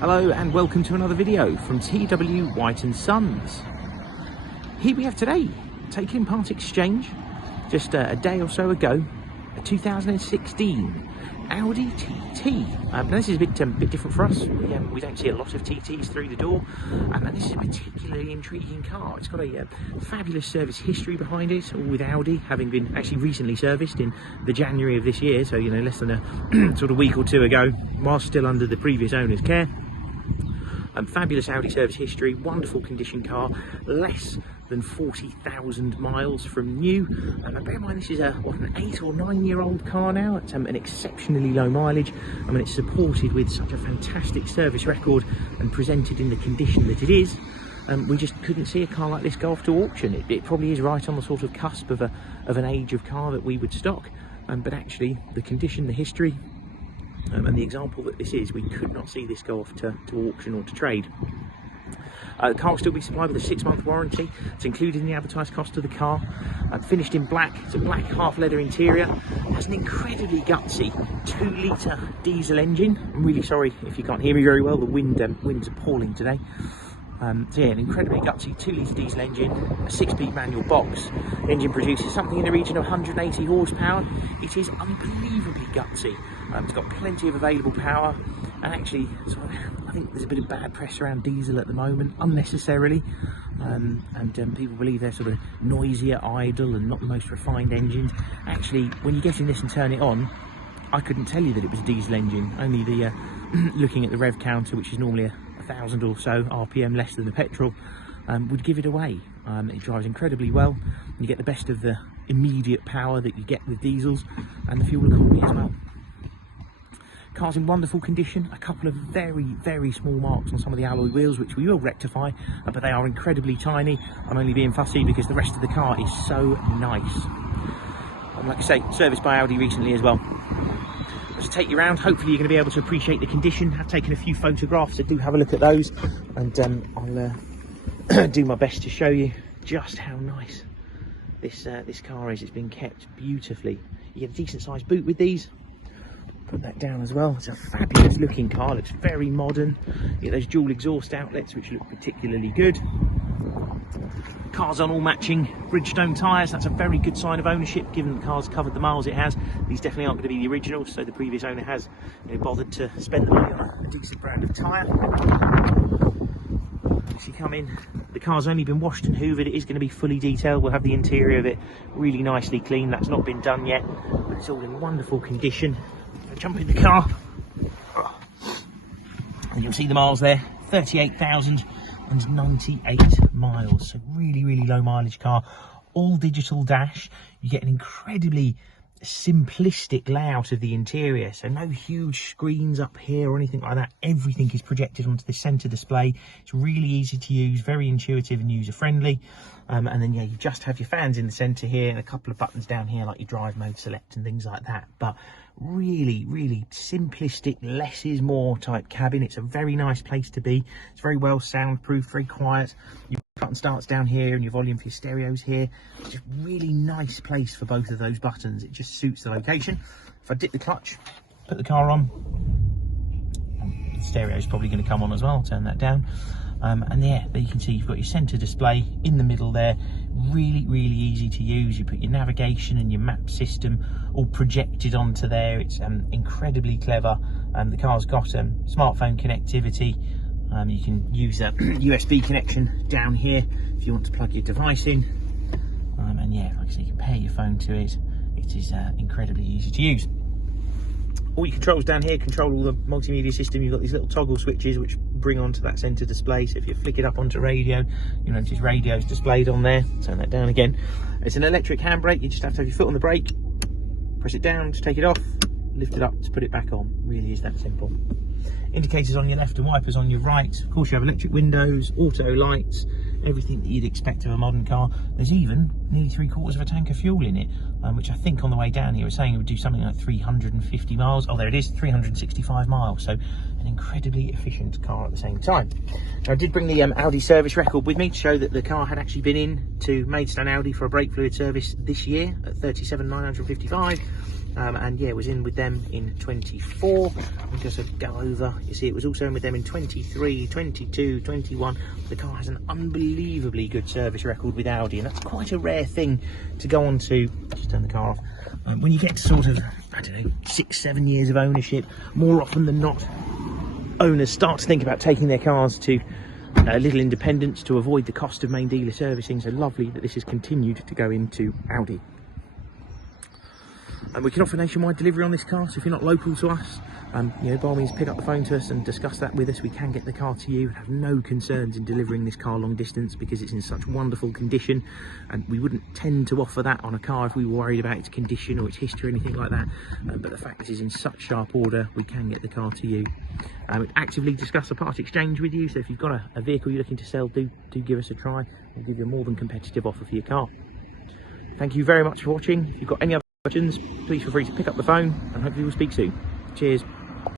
Hello and welcome to another video from TW White & Sons. Here we have today, taken in part exchange, just a day or so ago, a 2016 Audi TT. Now this is a bit different for us. We don't see a lot of TTs through the door, and this is a particularly intriguing car. It's got a fabulous service history behind it, all with Audi, having been actually recently serviced in the January of this year, so less than a sort of week or two ago, whilst still under the previous owner's care. Fabulous Audi service history, wonderful condition car, less than 40,000 miles from new. Bear in mind this is an 8 or 9 year old car now. It's an exceptionally low mileage. It's supported with such a fantastic service record and presented in the condition that it is. We just couldn't see a car like this go off to auction. It probably is right on the sort of cusp of an age of car that we would stock. But actually the condition, the history, and the example that this is, we could not see this go off to auction or to trade. The car will still be supplied with a 6-month warranty. It's included in the advertised cost of the car. Finished in black. It's a black half leather interior. It has an incredibly gutsy 2-litre diesel engine. I'm really sorry if you can't hear me very well. The wind's appalling today. So yeah, an incredibly gutsy 2-litre diesel engine, a 6-speed manual box. The engine produces something in the region of 180 horsepower. It is unbelievably gutsy. It's got plenty of available power, and actually, I think there's a bit of bad press around diesel at the moment, unnecessarily. People believe they're sort of noisier, idle, and not the most refined engines. Actually, when you get in this and turn it on, I couldn't tell you that it was a diesel engine. Only the looking at the rev counter, which is normally 1,000 or so RPM less than the petrol, would give it away. It drives incredibly well. You get the best of the immediate power that you get with diesels, and the fuel economy as well. Car's in wonderful condition. A couple of very small marks on some of the alloy wheels, which we will rectify, but they are incredibly tiny. I'm only being fussy because the rest of the car is so nice. Like I say, serviced by Audi recently as well. To take you around, hopefully you're going to be able to appreciate the condition. I've taken a few photographs, so do have a look at those, and I'll do my best to show you just how nice this car is. It's been kept beautifully. You get a decent sized boot with these. Put that down as well. It's a fabulous looking car. Looks very modern. You get those dual exhaust outlets, which look particularly good. Car's on all matching Bridgestone tyres. That's a very good sign of ownership, given the car's covered the miles it has. These definitely aren't going to be the originals, so the previous owner has bothered to spend the money on a decent brand of tyre. As you come in, the car's only been washed and hoovered. It is going to be fully detailed. We'll have the interior of it really nicely clean. That's not been done yet, but it's all in wonderful condition. If I jump in the car, and you'll see the miles there, 38,098 miles, so really low mileage car. All digital dash. You get an incredibly simplistic layout of the interior, so no huge screens up here or anything like that. Everything is projected onto the center display. It's really easy to use, very intuitive and user friendly. And then you just have your fans in the center here and a couple of buttons down here like your drive mode select and things like that. But really simplistic, less is more type cabin. It's a very nice place to be. It's very well soundproofed, very quiet. Your button starts down here and your volume for your stereos here. It's just really nice place for both of those buttons. It just suits the location. If I dip the clutch, put the car on, the stereo is probably going to come on as well. I'll turn that down. And yeah, there you can see you've got your center display in the middle there. Really easy to use. You put your navigation and your map system all projected onto there. It's incredibly clever. The car's got smartphone connectivity. You can use a USB connection down here if you want to plug your device in. And yeah, like I say, you can pair your phone to it. It is incredibly easy to use. All your controls down here control all the multimedia system. You've got these little toggle switches which bring onto that center display. So if you flick it up onto radio, you'll notice radio's displayed on there. Turn that down again. It's an electric handbrake. You just have to have your foot on the brake, press it down to take it off, lift it up to put it back on. Really is that simple. Indicators on your left and wipers on your right. Of course, you have electric windows, auto lights, everything that you'd expect of a modern car. There's even nearly 3/4 of a tank of fuel in it, which I think on the way down here was saying it would do something like 350 miles. Oh, there it is, 365 miles. So an incredibly efficient car at the same time. Now, I did bring the Audi service record with me to show that the car had actually been in to Maidstone Audi for a brake fluid service this year at 37,955. and yeah, was in with them in 24. I'm just going to go over. You see, it was also in with them in 23, 22, 21. The car has an unbelievably good service record with Audi, and that's quite a rare thing to go on to. Just turn the car off. When you get to sort of, I don't know, 6-7 years of ownership, more often than not, owners start to think about taking their cars to a little independence to avoid the cost of main dealer servicing. So lovely that this has continued to go into Audi. And we can offer nationwide delivery on this car, so if you're not local to us, you know, by all means pick up the phone to us and discuss that with us. We can get the car to you and have no concerns in delivering this car long distance because it's in such wonderful condition, and we wouldn't tend to offer that on a car if we were worried about its condition or its history or anything like that. But the fact that it's in such sharp order, we can get the car to you. We actively discuss a part exchange with you, so if you've got a vehicle you're looking to sell, do give us a try. We'll give you a more than competitive offer for your car. Thank you very much for watching. If you've got any other questions, please feel free to pick up the phone, and hopefully we'll speak soon. Cheers.